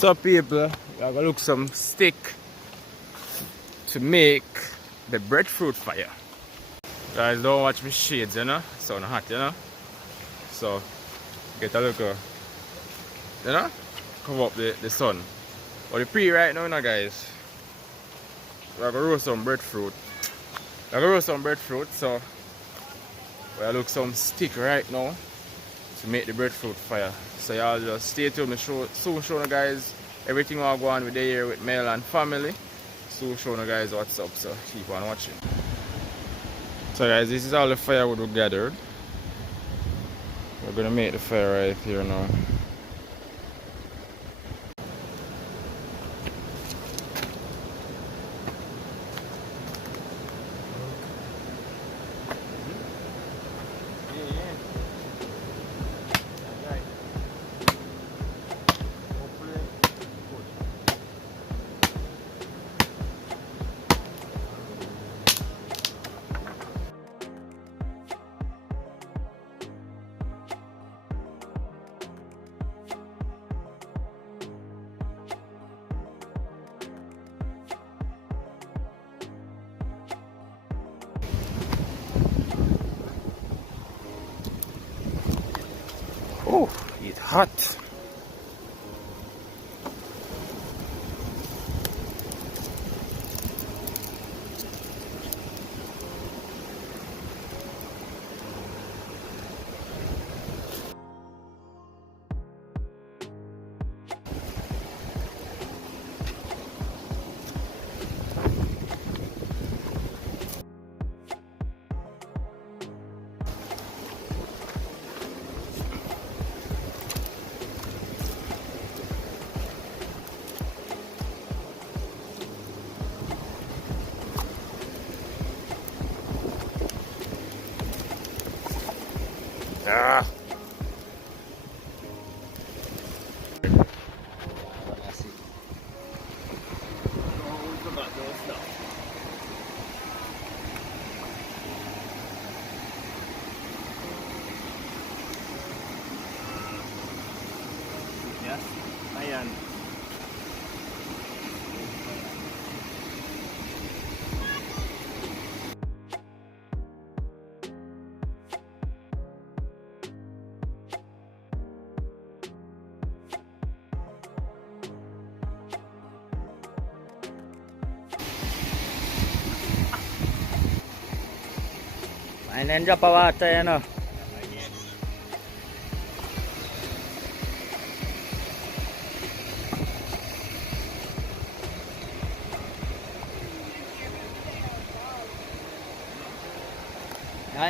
So people, we're gonna look some stick to make the breadfruit fire. Guys, don't watch me shades, you know? It's so hot, you know? So get a look, you know? Cover up the sun. But the pre right now, you know, guys, we're gonna roast some breadfruit. We're gonna roast some breadfruit, so we'll look some stick right now to make the breadfruit fire. So y'all just stay tuned. Soon show you guys everything will go on with the year with Mel and family. Soon show you guys what's up, so keep on watching. So guys, this is all the firewood we gathered. We're gonna make the fire right here now. Oh, it's hot. Ah. Yes, ayan. Mainin dyan pa wata yan o.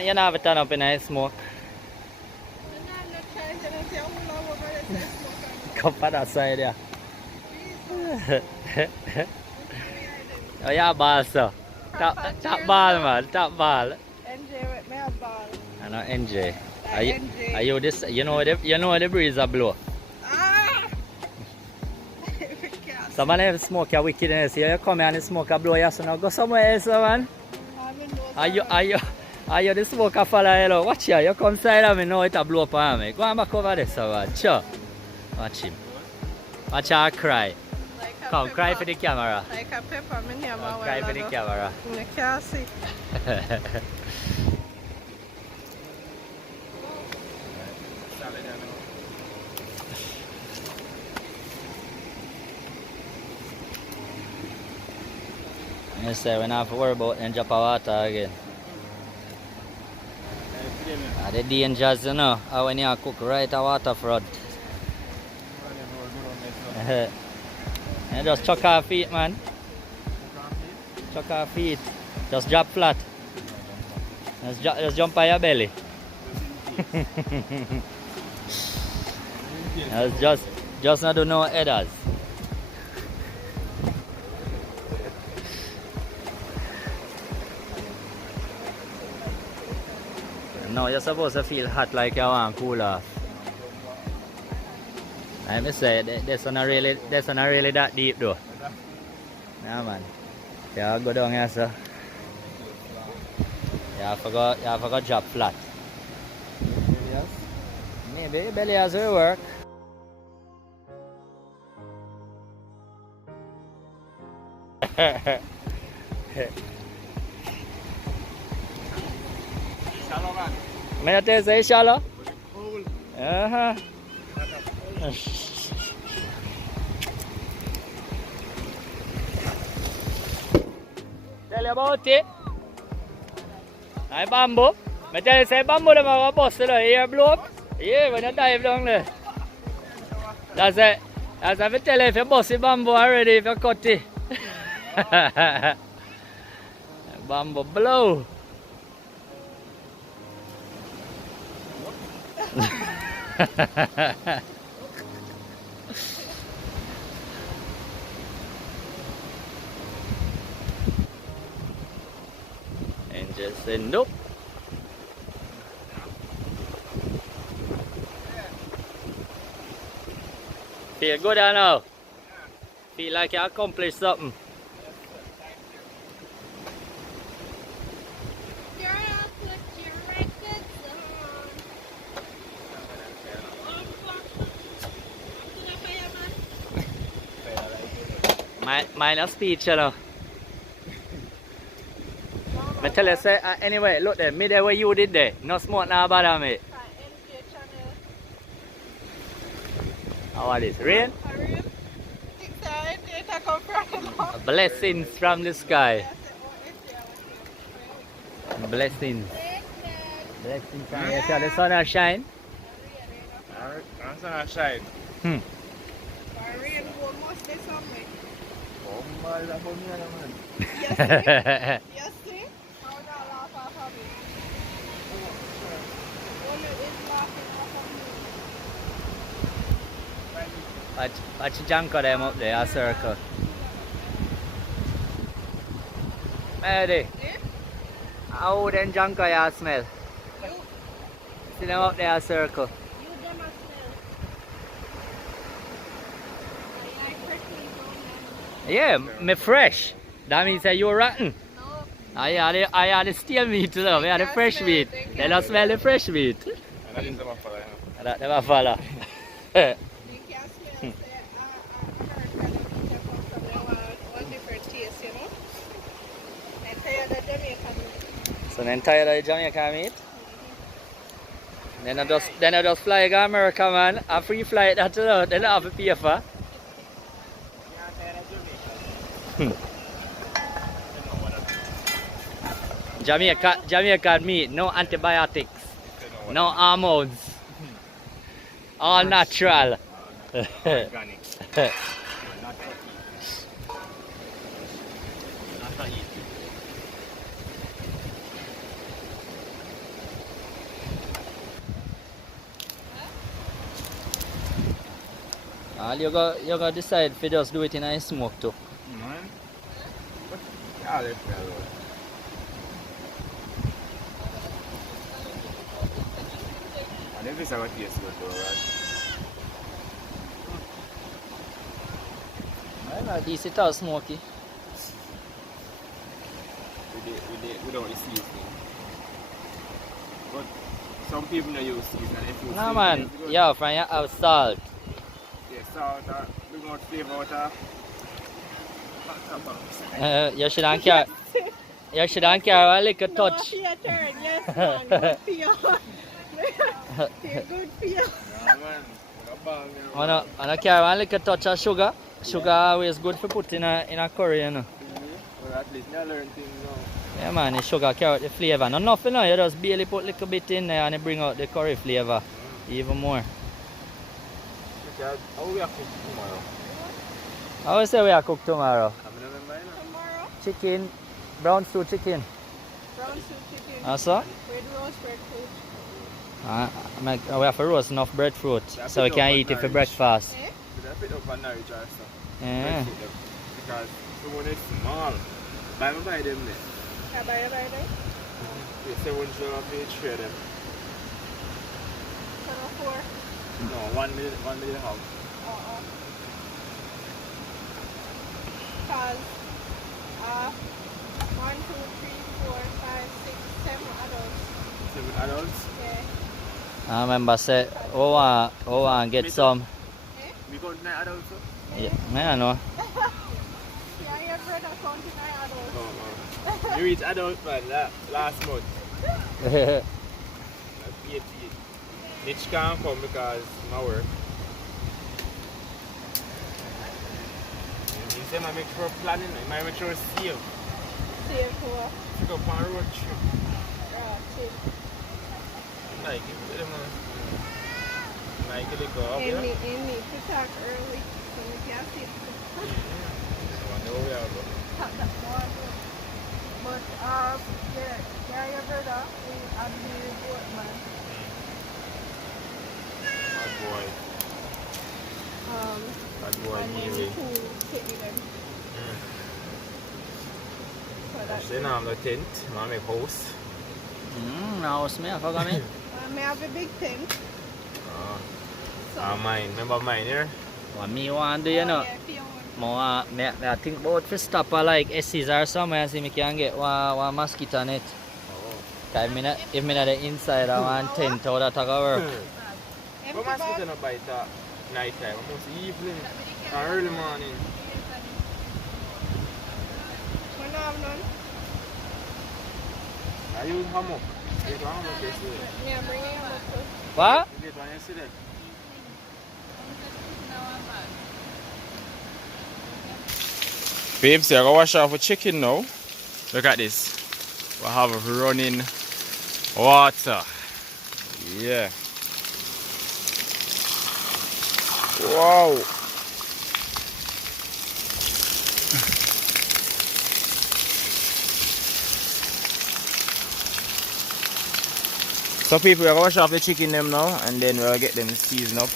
Yan avit ano pinay-smoke. Kapada side ya. Oh yeah, ball so. Top ball man, top ball. Enjay with me a ball. I know Enjay. Enjay. Are you this? You know the breeze a blow. Ah! Someone have smoke a wickedness here. You come here and smoke a blow. You so now go somewhere else, man. Are you the smoke a follow hello? Watch here. You come side of me now it a blow up on me. Go and back over this, man. Sure. Watch him. Watch her cry. Like Come, pepper. cry for the camera. Like a pepper, me hear my Cry for the camera. You can't see. You say we don't have to worry about and drop of water again. The dangers, you know, how when you cook right at waterfront. You just chuck our feet, man. Chuck our feet. Just drop flat. Just jump on your belly. just not do no headers. No, you're supposed to feel hot like you want to cool off. I must say, that's not really that deep though. Yeah man. Yeah, go down here sir. Yeah, I forgot drop flat. Maybe belly has will work. Shallow man. May I tell you, shallow? Cool. Uh-huh. Tell you about it. I bamboo. I tell you, say bamboo, them are bust the air blow up. Yeah, when you dive down there. That's it. That's what I tell you, if you bust the bamboo already, if you cut it. Bamboo blow. Enjay said nope. Feel good now? Feel like you accomplished something? Minor speech, you know. I tell you, say, anyway, look there, me there where you did there. No smoke now bother me. How are this? Rain? Blessings from the sky. Blessings. Blessings from the sky. The sun will shine. The sun will shine. Yes, see? How that laugh off of me? Only is laughing off of me. Watch the junk of them up there, a circle. Eddie, how them junk of you smell? See them up there, a circle. You them a smell. I quickly go Yeah, me fresh. That means that you're rotten. No. I had the stale meat, you know. We had the fresh meat. They don't smell the fresh meat. That is the buffalo. That never follow. You can smell American come from one different taste, you know. I tell you the Jamaican meat. So then tired of the Jamaican meat. Then I just fly to America, man. A free flight that you know, they don't have to pay for. Jamaican meat, no antibiotics, no hormones, all natural. Organic. You go decide if you just do it in a smoke too. Man. Yeah, let's go. And if it's our taste good though, right? Well, this is all smoky. Without the seasoning. But some people don't use seasoning. If you No man, yeah, from you have salt. Yeah, salt, bring out flavor out of You shouldn't carry. You shouldn't carry a little touch. No, your turn. Yes, man. Good for you. Good for you. Yeah, man. I don't carry a little touch of sugar. Sugar always good for put in a curry, you know. Well, at least I learn things now. Yeah man, the sugar carry out the flavour. Not nothing now, you just barely put a little bit in there and it bring out the curry flavour even more. How we are cook tomorrow? I will say we are cook tomorrow. Tomorrow, Chicken, brown stew chicken. brown soup chicken Also? with roast breadfruit. We have to roast enough breadfruit so we can eat it for breakfast. Eh? Should I pick up a Norwich or so? Yeah. Because the one is small. Buy them there. Can I buy them? They say one should have to trade them. 4. No, 1 minute half. Because 1, 2, 3, 4, 5, 6, 7 adults. 7 adults. Yeah. I remember say, oh, and get some. We got 9 adults. Yeah, I know. Yeah, you brother counting my adults. No. You reach adult man last month. That's 18. Mitch can't come because of my work. He said I make sure planning, I make sure save. Save for what? To go on a road trip. Yeah, cheap. Like it, man. Like it go up, You yeah? need to talk early so we can sit. I know we are, but Talk that more. But yeah, your brother, I'm the report man. bad boy. Bad boy, And then Enjay. cool sit with them. So that's Actually, now I'm the tent. I make house. Now it's me, I forgot me. may have a big tent. Mine. Remember mine here? What me want to do, you know? Yeah, if you want. I think about to stop at like Esses or somewhere and see me can get one mosquito net. Cause if me not the inside, I want tent out of work. But mosquito not bite at night time. Almost evening or early morning. We don't have none. I use hammock. You get one hammock yesterday. Yeah, bring it up. What? You get one yesterday. Babes, I'm gonna wash off the chicken now. Look at this. We have running water. Yeah. Wow. So people, we're gonna wash off the chicken them now and then we'll get them seasoned up.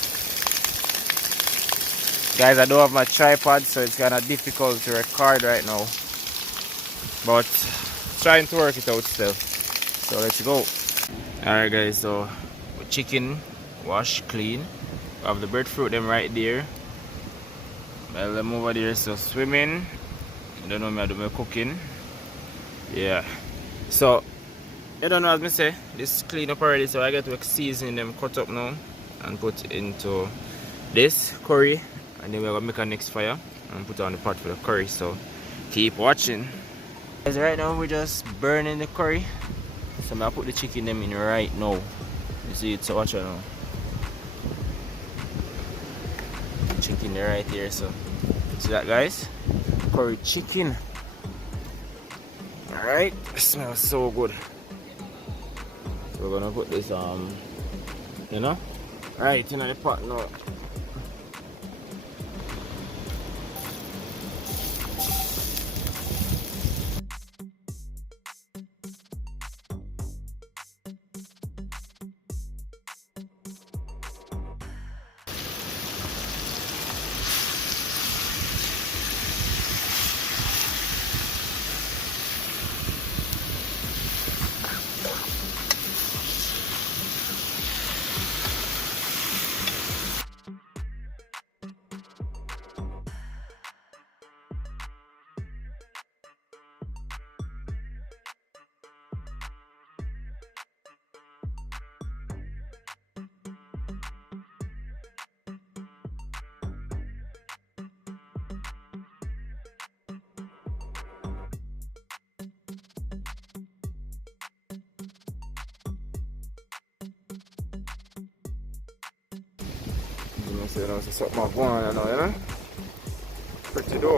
Guys, I don't have my tripod, so it's kind of difficult to record right now. But trying to work it out still. So let's go. Alright guys, so chicken wash clean. We have the breadfruit them right there. Well, them over there so swimming. I don't know me I do my cooking. Yeah. So I don't know as me say, this clean up already, so I get to season them cut up now and put into this curry. And then we're gonna make a next fire and put on the pot for the curry, so keep watching. Guys, right now we're just burning the curry. So I'm gonna put the chicken them in right now. You see it, so watch out now. Chicken there right here, so see that guys? Curry chicken. Alright, it smells so good. So we're gonna put this you know, right in the pot now. You know, it's something I've won, you know? Pretty though.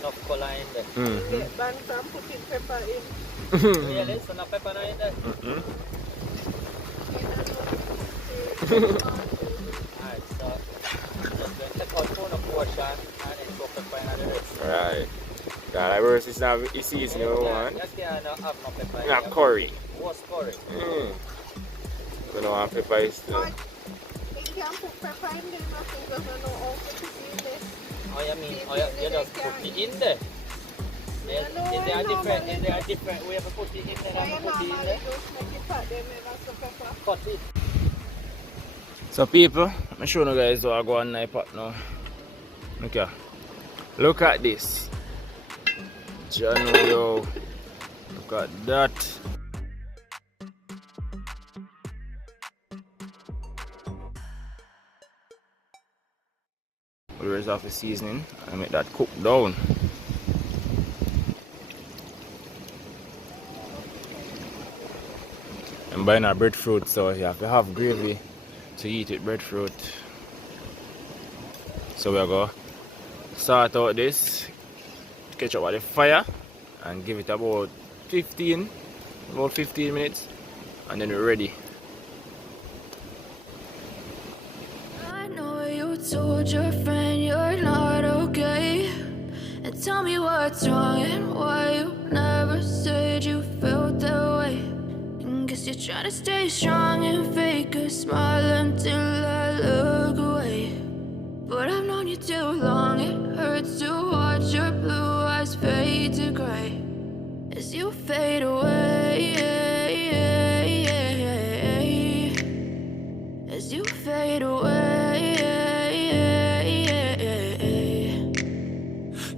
Enough color in there. Get bands and putting pepper in. Really? So no pepper in there? Alright, so just going to take out one portion and then go pepper in the rest. Right. Yeah, like verse is now it's easy, you know, man. Just can't have no pepper in Not there. curry. What's curry? We don't want pepper is still. But you can put pepper in there, nothing because I know how to put it in this. Oh, you mean, you just put it in there? Is there a different way of putting it in there than put it in there? Just make it hot, then that's the pepper. Cut it. So people, I'm showing you guys how I go on my pot now. Okay. Look at this. Yo. Look at that. with the rest of the seasoning and make that cook down. I'm buying a breadfruit, so you have to have gravy to eat with breadfruit. So we're going to sort out this, catch up at the fire, and give it about 15 minutes, and then we're ready. I know you told your friend you're not okay, and tell me what's wrong and why you never said you felt that way. And guess you're trying to stay strong and fake a smile until I look away. But I've known you too long, it hurts to watch your blue eyes fade to gray as you fade away, as you fade away.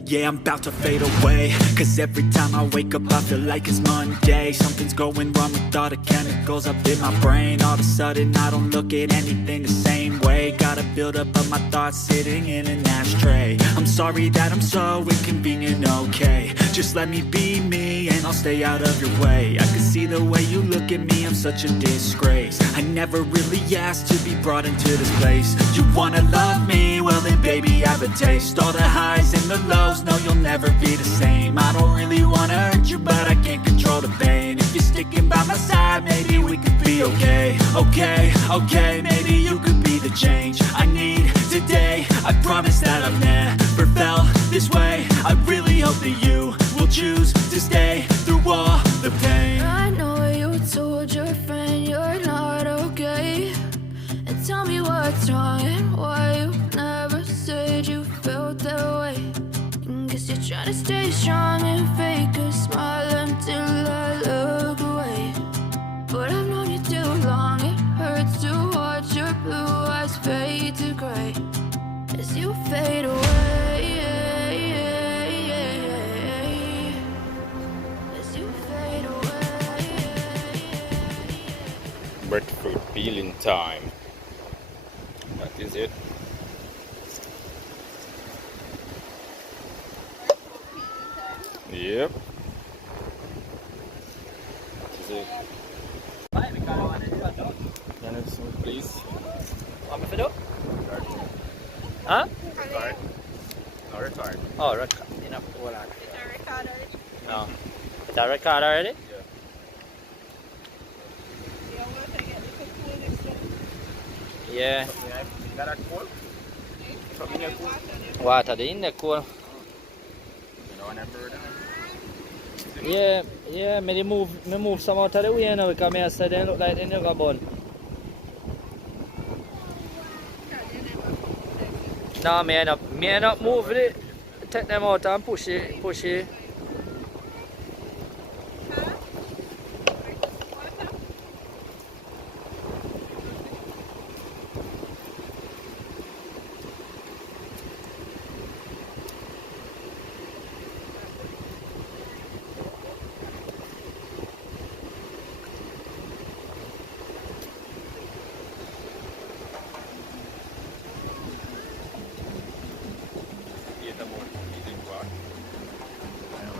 Yeah, I'm about to fade away, cause every time I wake up I feel like it's Monday. Something's going wrong with all the chemicals up in my brain. All of a sudden I don't look at anything the same way. Gotta build up of my thoughts sitting in an ashtray. I'm sorry that I'm so inconvenient, okay. Just let me be me and I'll stay out of your way. I can see the way you look at me, I'm such a disgrace. I never really asked to be brought into this place. You wanna love me? Well then baby I have a taste. All the highs and the lows, no you'll never be the same. I don't really wanna hurt you but I can't control the pain. If you're sticking by my side maybe we could be okay. Okay, maybe you could be the change I need today. I promise that I've never felt this way. I really hope that you will choose to stay through all the pain. I know you told your friend you're not okay, and tell me what's wrong and why you never said you felt that way. And guess you're trying to stay strong and fake a smile until I look away. But I've known you too long, it hurts to watch your blue eyes fade to gray as you fade away, as you fade away. Breadfruit peeling time. That is it. Yep. That is it. Please. Want me to do? Huh? Record. No record. Oh, record. Enough. Hold on. Record already. No. Is that record already? Yeah. You want to get the cool next time? Yeah. Got that cool? Something like cool? Water in the cool. You know, when I bird Yeah, me move some out of the way now because I said they look like they never born. No, me end up move it, take them out and push it.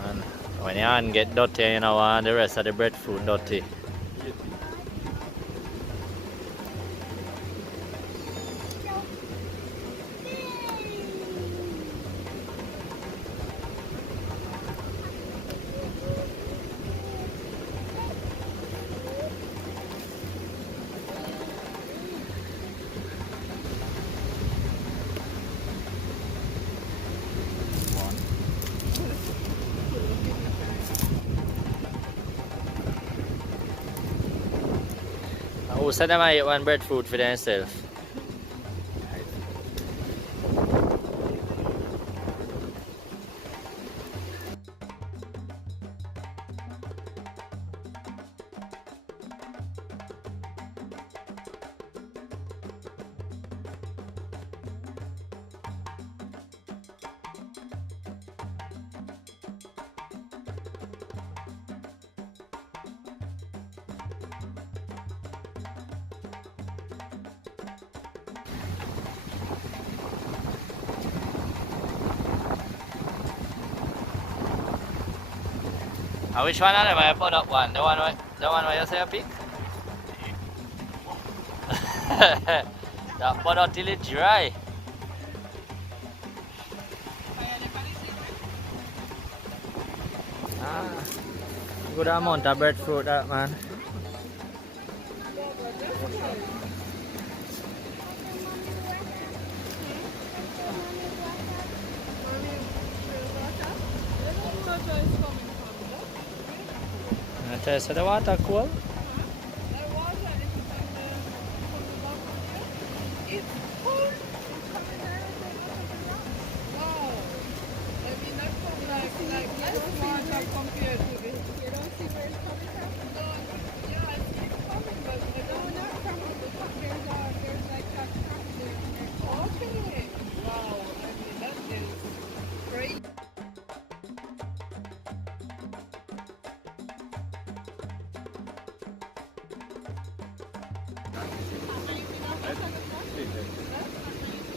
Man, when your hand get dirty, you know, and the rest of the breadfruit dirty. Who said them I eat one breadfruit for themselves? Which one are they? I put up one. The one where you say a pick? That put out till it dry. Good amount of breadfruit that man. I tell you, so the water cool.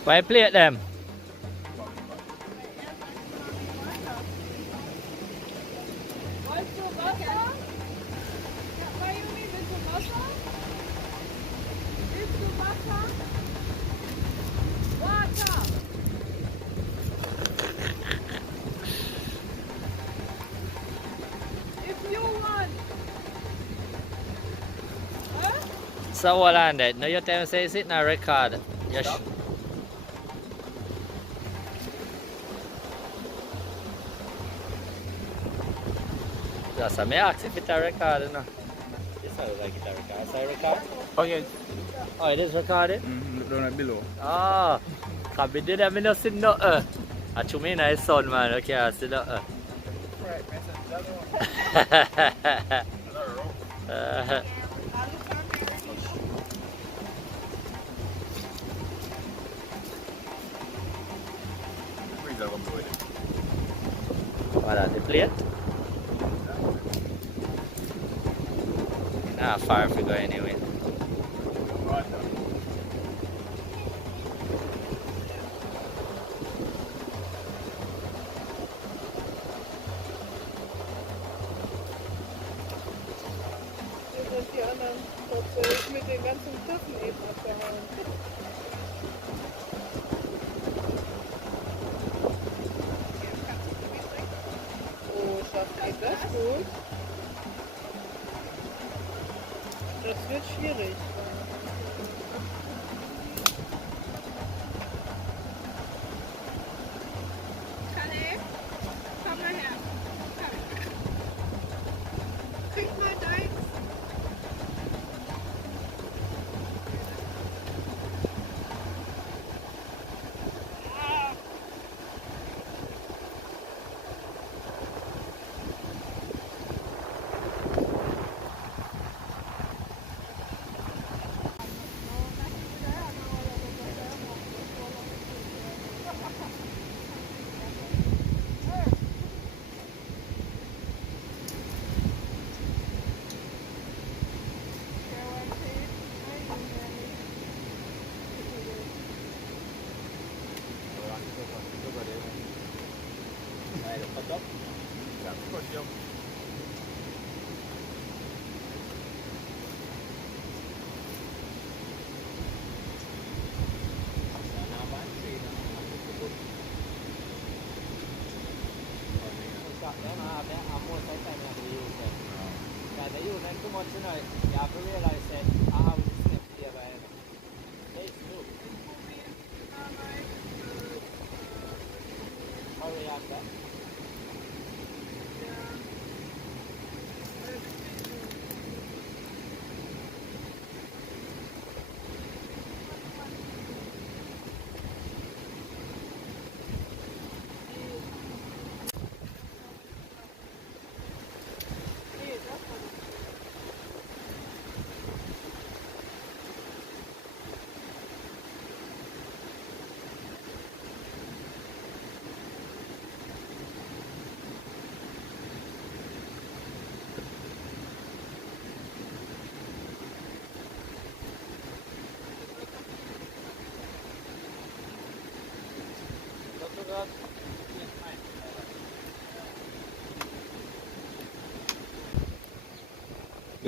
Why plate them? So what on that? No, you tell me say it's in a record. Yes. Just me ask if it's a record, you know. This sounds like it's a record. Is it a record? Oh yeah. Oh, it is recorded? Look down below. Ah, can't be did I not see no I told me nice son man, okay, I see no What the plate? Nah, far if we go anyway. Die anderen Cocktails mit den ganzen Tassen eben abgehauen. Oh, Schatz, geht das gut? Das wird schwierig. Kalle, komm mal her. Trink mal deins.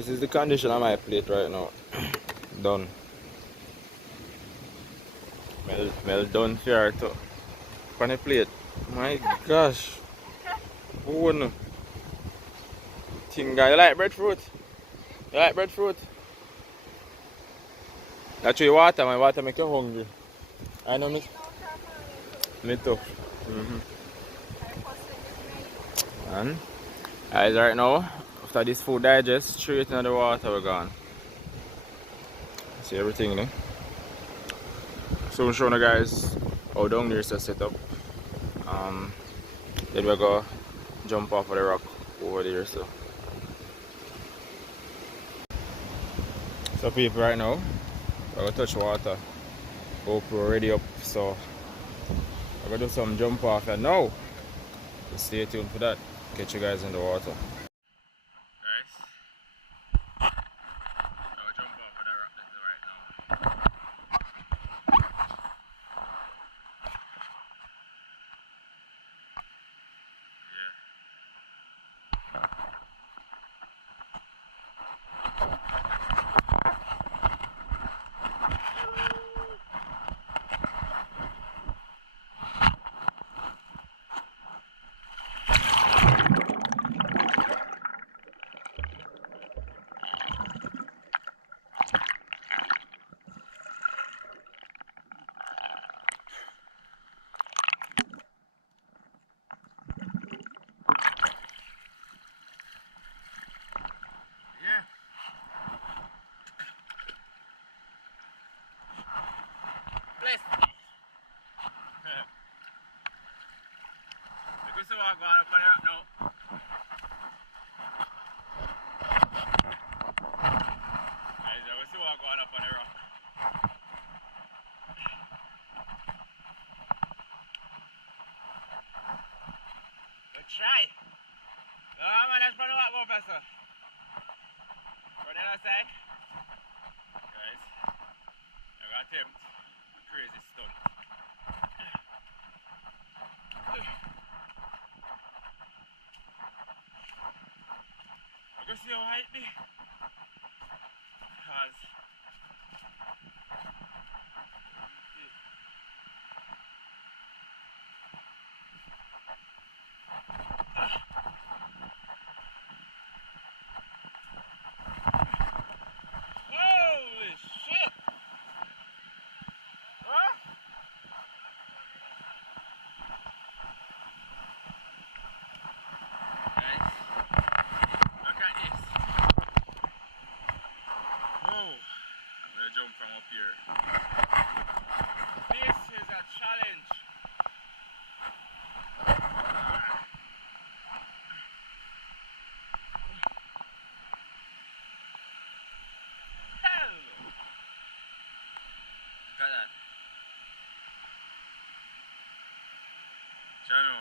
This is the condition of my plate right now. Done. Well done here too. On the plate. My gosh. Oh no. Thing guy, you like breadfruit? You like breadfruit? That's why water, my water make you hungry. I know me. Me too. And guys, right now, after this food digest, straight into the water we're gone. See everything there. So I'm showing you guys how down there is set up. Then we go jump off of the rock over there. So people, right now we're gonna touch water. GoPro ready up, so we're gonna do some jump off and now. So stay tuned for that. Catch you guys in the water. Guys, I'll jump off of the rock right now. You see what going up on the rock now? Guys, you see what going up on the rock? Let's try. No man, that's from the rock, Professor. From the other side. Guys, I got attempt a crazy stunt. You see how high it be? Because holy shit! Huh? Guys, look at this. Oh, I'm gonna jump from up here. This is a challenge. Hell! Look at that. Jano.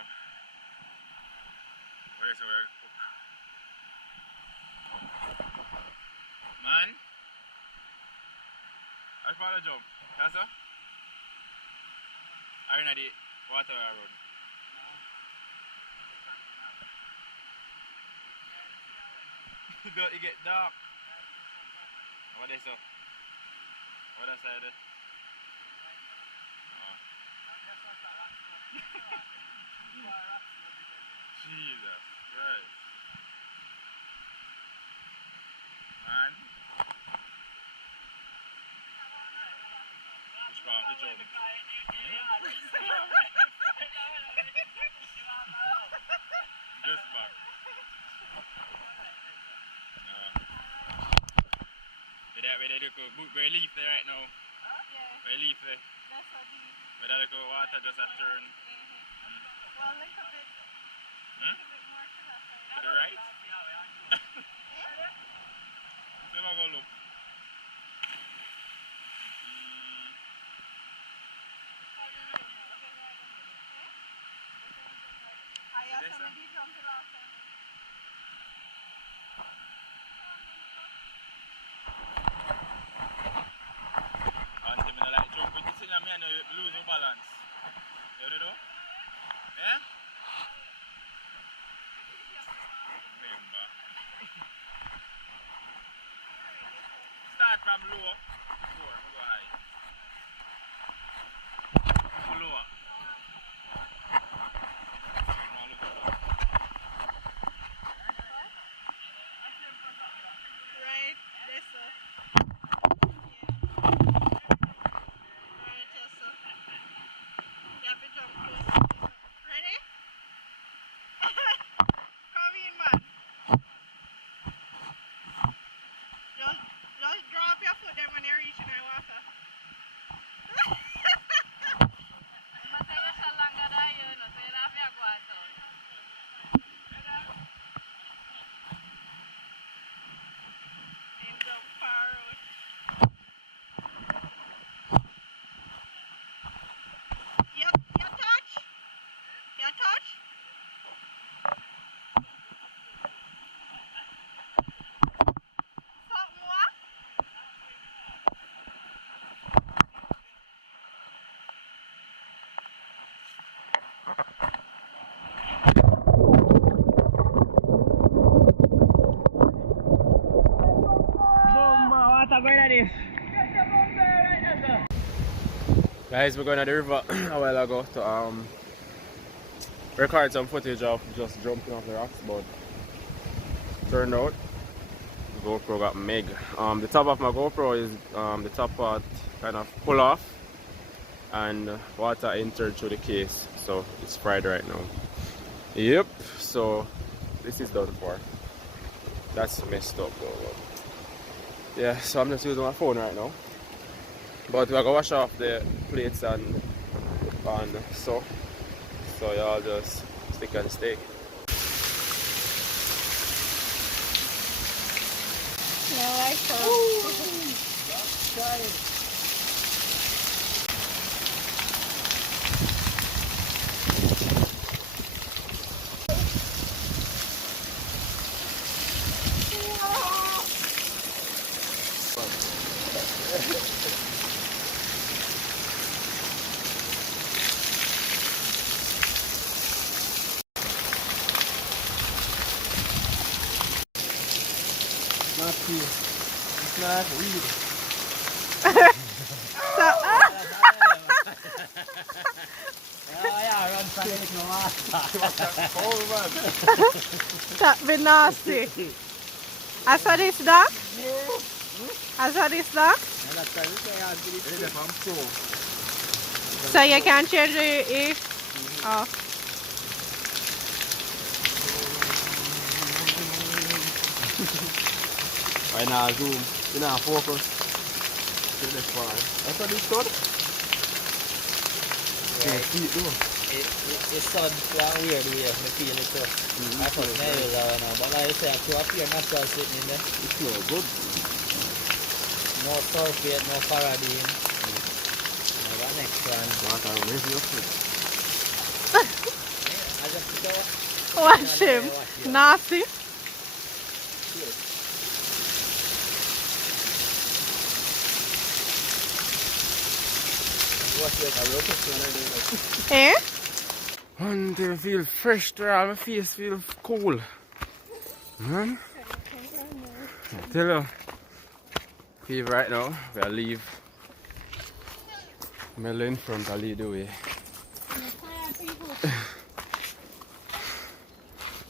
What is it? Man, I follow jump. That's all? Are you in the water road? It get dark. What is it? What is it? Jesus Christ. Man. Which part of the jump? Just back. Where they look very leaf there right now. Yeah. Very leaf there. That's what deep. Where they look water just a turn. Well, look a bit. Hmm? A bit more to that side. To the right? So I'm gonna go look. I also maybe from the last time. Until I like jump with this thing and I lose my balance. You know? Yeah? Remember. from low. Four, go high. Go lower. Right, this sir. Right, yes, sir. You have to jump close. Ready? Come in, man. Just drop your foot there when you're reaching the water. In the far out. You touch? You touch? Something what? Guys, we're going to the river a while ago to record some footage of just jumping off the rocks, but turned out the GoPro got meg. The top of my GoPro is the top part kind of pull off and water entered through the case, so it's fried right now. Yep, so this is done for. That's messed up though. Yeah, so I'm just using my phone right now. But we're gonna wash off the plates and so y'all just stick and stay. Yeah, like so. Not here. It's not weed. That be nasty. I saw this duck. I saw this duck. So you can change it. Oh. Right now, zoom. You know, focus. Get this far. That's what it's called. It's so weird way. I feel it too. I thought maybe that now, but like I say, to appear natural sitting in there. It's no good. No sulfate, no paradigm. No, that next one. What are you your foot? I just go. Wash him. Nasty. Eh? Until I feel fresh, my face feel cool. Man, I tell you, leave right now. We'll leave. Mellow in front, I'll lead the way.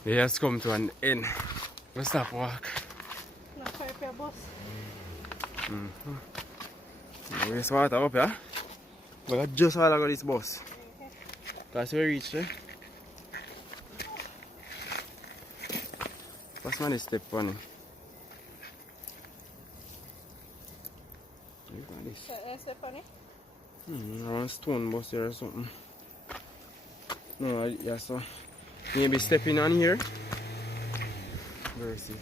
We just come to an end. We'll stop walk. We just water up, yeah? We got just while I got this bus. That's where we reached there. What's my step on it? Look at this. Step on it? Around stone bus here or something. No, yeah, so maybe stepping on here. Versus.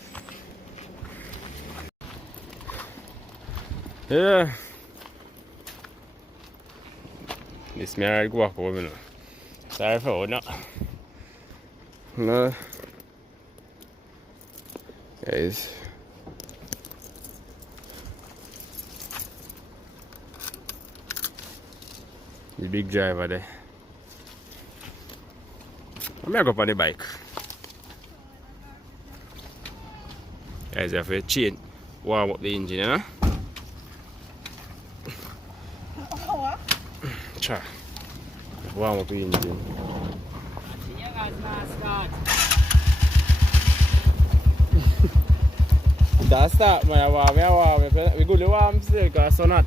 Yeah. This may go up over now. Sorry for now. No. Guys. The big driver there. I'm gonna go up on the bike. Guys, you have to chain, warm up the engine, you know? Try. Warm up the engine. That's start, man. I warm. We go to warm still because it's so hot.